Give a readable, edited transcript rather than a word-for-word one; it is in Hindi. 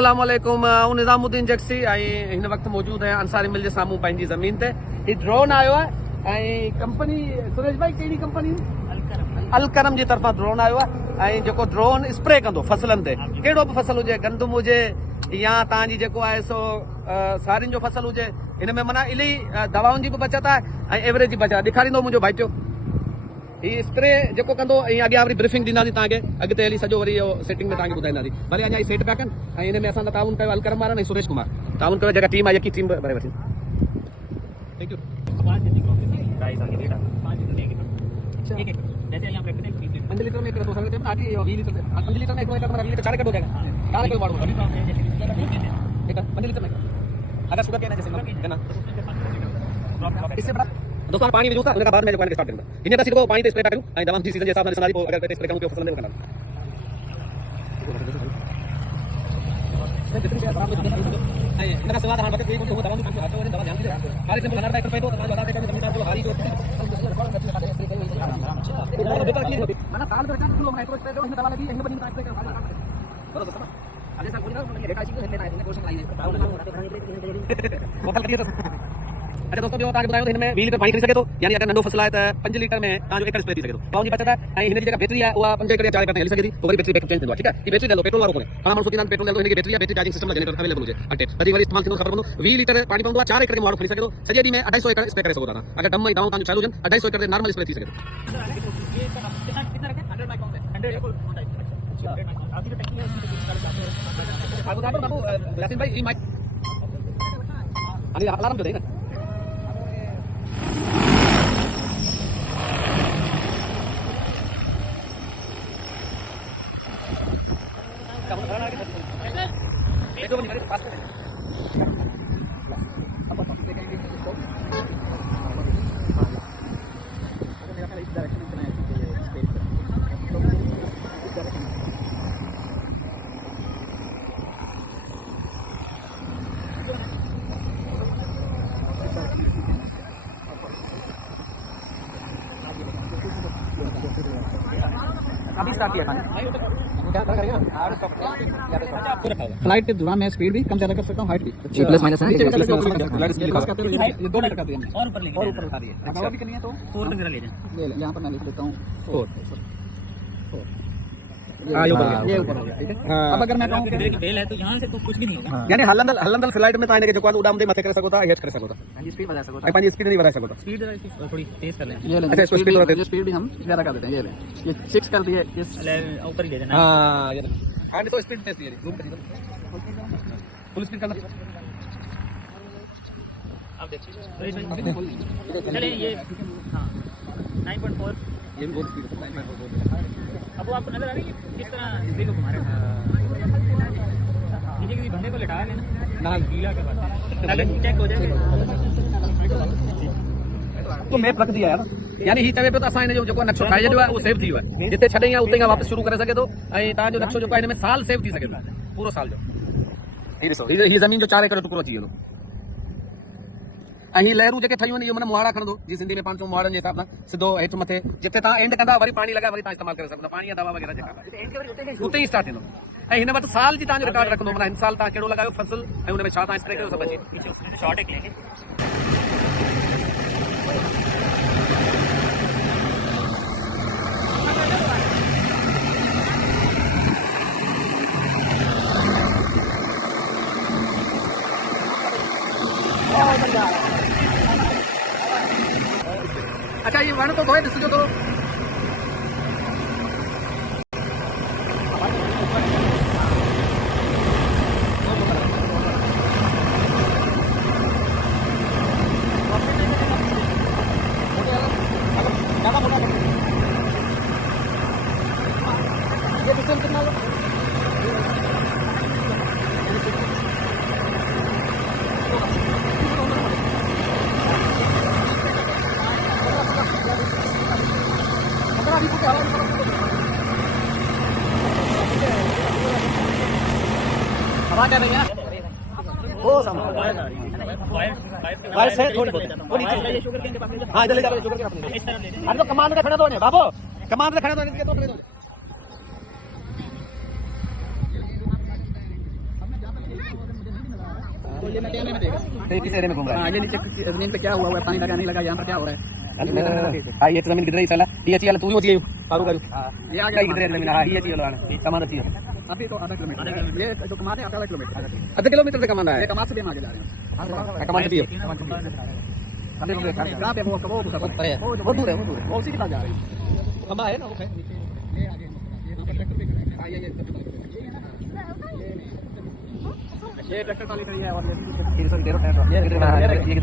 अस्सलाम वालेकुम निज़ामुद्दीन जक्सी इन वक्त मौजूद है अंसारी मिल जे सामू पंहिंजी ज़मीन ते ही ड्रोन आयो है कंपनी सुरेश भाई कहिड़ी कंपनी अलकरम जी तरफा ड्रोन आयो है जेको ड्रोन स्प्रे कंदो फसलन ते कहिड़ो बि फसल हुजे गंदम हुजे या तव्हांजी जेको आहे सो सारियुनि जो फसल हुजे हिन में माना इलाही दवाउनि जी बि बचत आहे एवरेज जी बचत ॾेखारींदो मुंहिंजो भाइटियो ही स्प्रे जेको कंदो अॻियां वरी ब्रीफिंग ॾींदासीं तव्हांखे अॻिते हली सॼो वरी सेटिंग में तव्हांखे ॿुधाईंदासीं भले अञा सेट पिया कनि हिन में असां ताउन कयो अलकरम वारनि सुरेश कुमार ताउन कयो जेका टीम आहे यकी टीम भरे वठी थैंक यू पंज लीटर में 2 लीटर में 20 लीटर में 5 लीटर में 1 लीटर 4 कट हो जाएगा 4 किलो वाट ठीक है 5 लीटर में अगर शुगर के जैसे ना इससे बड़ा दोस्तों पानी में जूसा उनका बाद में जो पानी स्टार्ट करूंगा इन्हें तक को पानी ते स्प्रे करूं आई दवा जी सीजन के हिसाब से समाज को अगर स्प्रे करूं तो फसल में करना इनका सवाल हमारे कोई को दवा दवा ध्यान दीजिए हर सिंपल लगा एक रुपए तो बता देते हैं जमीन जो हारी जो मैंने साल में 50 किलो माइक्रो स्प्रे जो दवा लगी है बनी स्प्रे कर बरोबर समझ अरे सर कोई ना डेटा चीज लेना है कोशिश लाई है बोतल करिए तो अच्छा दोस्तों जो तव्हांखे ॿुधायो त हिन में 20 लीटर पाणी खणी सघे थो यानी अगरि नंढो फसल आहे त 5 लीटर में तव्हांजो एकड़ स्प्रे थी सघे थो पाउन जी बचत आहे हिन जी जेका बैटरी आहे उहा 5 एकड़ या 4 एकड़ में हली सघे थी पोइ वरी बैटरी बैकअप चेंज थींदो आहे ठीकु आहे ही बैटरी ले लो पेट्रोल वारो कोन्हे पाण माण्हू सोचींदा पेट्रोल ले लो हिन जी बैटरी आहे battery charging system generator available हुजे अटे तॾहिं वरी इस्तेमालु थींदो ख़बर पवंदो 20 लीटर पाणी पवंदो आहे 4 एकड़ में माण्हू खणी सघे थो सॼे ॾींहं में 250 एकड़ स्प्रे करे सघो था तव्हां अगरि दम ऐं दवाऊं तव्हांजो चालू हुजनि 250 एकड़ ते नॉर्मल स्प्रे थी सघे थो यासीन भाई माइक अलार्म जो दे ना अभी स्टार्ट किया फ्लाइट के दौरान मैं स्पीड भी कम ज्यादा कर सकता हूँ हाइट भी प्लस माइनस है ये 2 मीटर कर दिया और ऊपर लेंगे और ऊपर उठा दिया हवा भी करनी है तो 4 तक ले जाए यहाँ पर मैं लिख देता हूँ 4 ये ऊपर हो गया ठीक है अब अगर मैं कहूं कि बेल है तो यहां से तो कुछ भी नहीं होगा यानी हलंदल फ्लाइट में ताने के जो उड़ाम दे मथे करे सको था हेड करे सको था यानी स्पीड बढ़ा सको था पानी स्पीड नहीं बढ़ा सको था स्पीड थोड़ी तेज कर लें ये अच्छा इसको स्पीड और स्पीड भी हम ज्यादा कर देते हैं ये ले ये 6 कर दिए इस ऊपर ही ले जाना हां ये हां तो स्पीड टेस्ट ये रूम पे फुल स्पीड करना आप देखिए चलिए ये हां 9.4 ये भी बहुत स्पीड 9.4 अब वो आपको नजर आ रही है किस तरह इस को घुमा रहा है किसी बंदे को लटा लेना ना गीला के बाद चेक हो जाएगा तो मैप रख दिया यार यानी ही चवे पे तो असां इन जो नक्शो ठाहे जो है वो सेव थी है जिते छॾे या उते वापस शुरू करे सके तो ता जो नक्शो जो इन में साल सेव थी सके पूरो साल जो ये ॾिसो ही ज़मीन जो 4 एकड़ टुकड़ो थी वियो ही लहरूं जेके ठहियूं आहिनि इहो माना मुहाड़ा खणंदो जी सिंधी में पाण चऊं मुहाड़नि जे हिसाब सां सिधो हेठि मथे जिते तव्हां एंड कंदा वरी पाणी लॻाए वरी तव्हां इस्तेमालु करे सघंदा पाणी या दवा वग़ैरह जेका उते ई स्टार्ट थींदो ऐं हिन वटि साल जी तव्हांजो रिकॉर्ड रखंदो माना हिन साल तव्हां कहिड़ो लॻायो फसल ऐं हुन में छा तव्हां स्प्रे कयो सभु अची शॉर्ट एक लेंगे अच्छा ये वण तो बहुत ॾिसिजो तो ये डिस्टेंस कितना लो हवा क्या भैया वो वायर से थोड़ी बहुत हाँ इधर ले जाओ शुगर के पास अरे तो कमान में खड़ा दो बाबू कमान में खड़ा दो इनके तो ये मैं कहने में देगा। तो किस एरिया में घूम रहा है? हाँ, ये नीचे जमीन पे क्या हुआ है, पानी लगा नहीं लगा, यहाँ पर क्या हो रहा है। हाँ ये जमीन किधर है साला? ये चाहिए तू ही होती है कारू कारू। ये आगे किधर है जमीन? हाँ ये चाहिए लगाना कमाना चाहिए। अभी तो आधा किलोमीटर, ये जो कमाने आधा किलोमीटर, आधा किलोमीटर से कमाना है। ये कमा से भी हम आगे जा रहे हैं। कमाना भी है। कहाँ पे वो दूर है, वो दूर है, वो दूर है। वो उसी के पास जा रहे हैं। खंबा है ना वो है। ये आगे यहाँ पर ट्रैक्टर भी खड़ा है। ये ट्रैक्टर ट्राली खड़ी है और ये